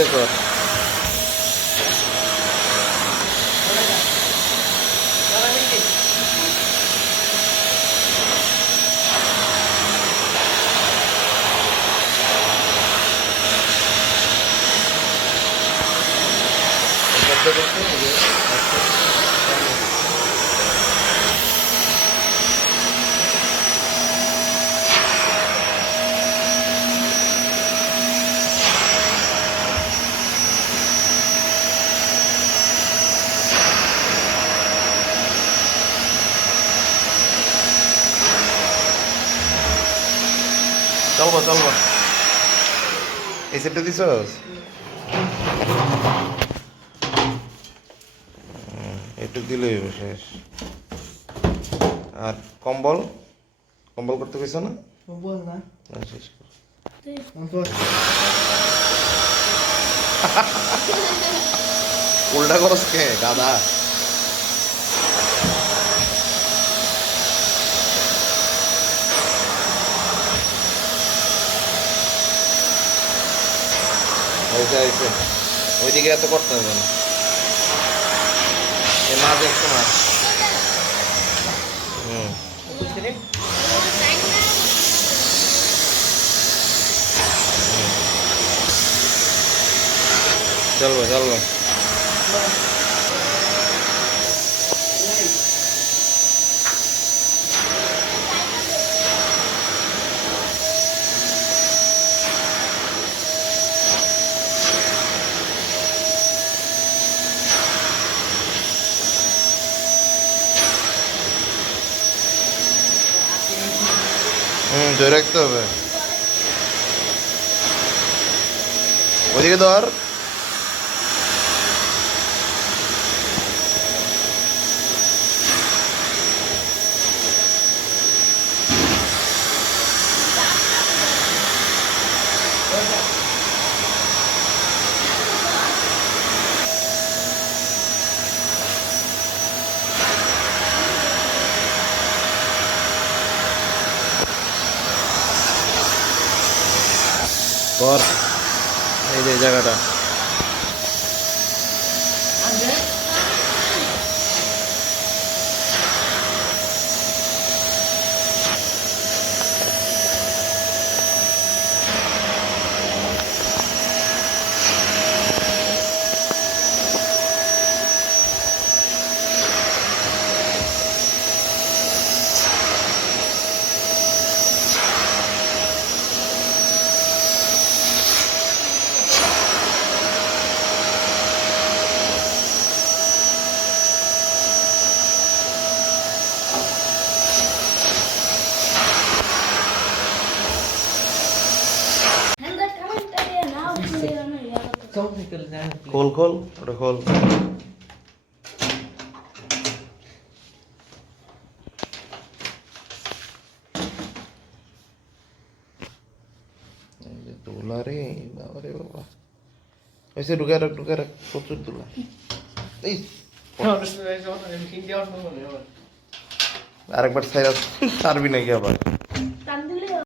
আস্তে কর। চলবো চলবো। এই সেটটা দিছস? একটু দিলেই শেষ। আর কম্বল কম্বল করতে কইছ না? কম্বল না শেষ কর। উল্টা করস কে গাদা? ওইদিকে এত করতে হবে না, মাছ একটু মাছ। চলবো চলবো। ধরে রাখতে হবে। ওদিকে ধর। কর এই যে জায়গাটা। খোল খোল ওটা খোল। তুলা রে বাবা রে বাবা, ওইসে ঢুকে রাখ প্রচুর তুলা। এই আরেকবার ছাড়বি নাকি আবার?